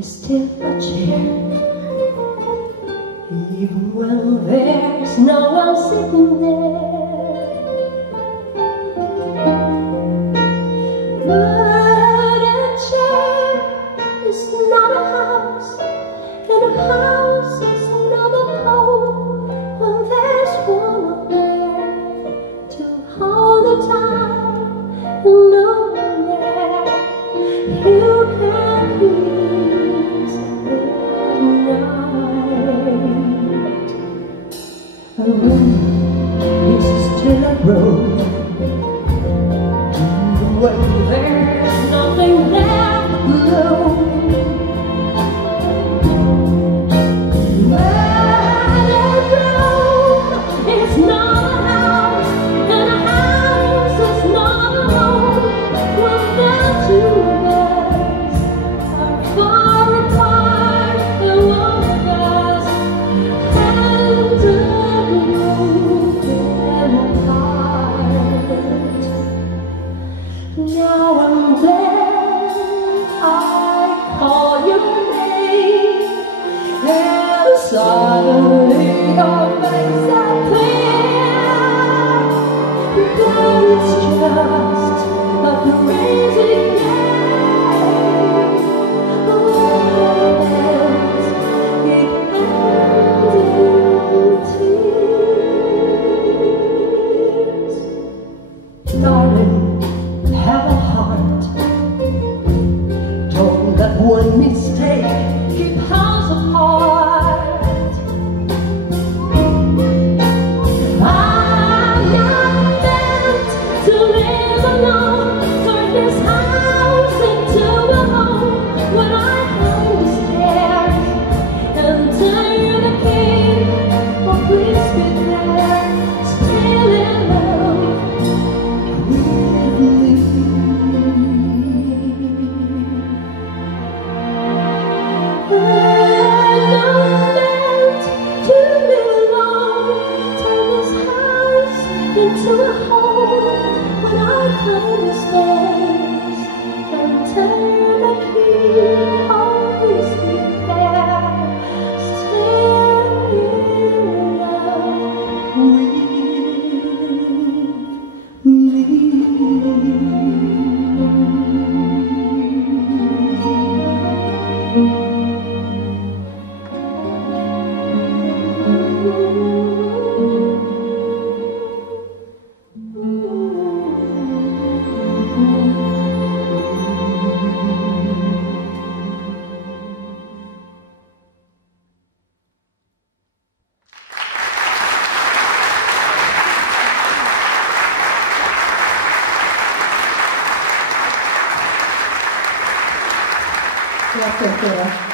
is still a chair, even when there's no one sitting there. But a chair is not a house, and a house is not a home when there's one up there to hold the time and no one there. You can peace at night. A room is still a room, even when there's nothing there but blue. Now and then I call your name, and suddenly your face appears. Then it's just a crazy game. It ends in tears. Darling, have a heart. Don't let one mistake keep us apart. I'm not meant to live alone. Turn this house into a home. When I climb the stairs and turn the key, oh please be there, still in love with me. I'm not meant to live alone. Turn this house into a home. When I climb the stairs and turn the key, always be there, still in love with me. Grazie a te.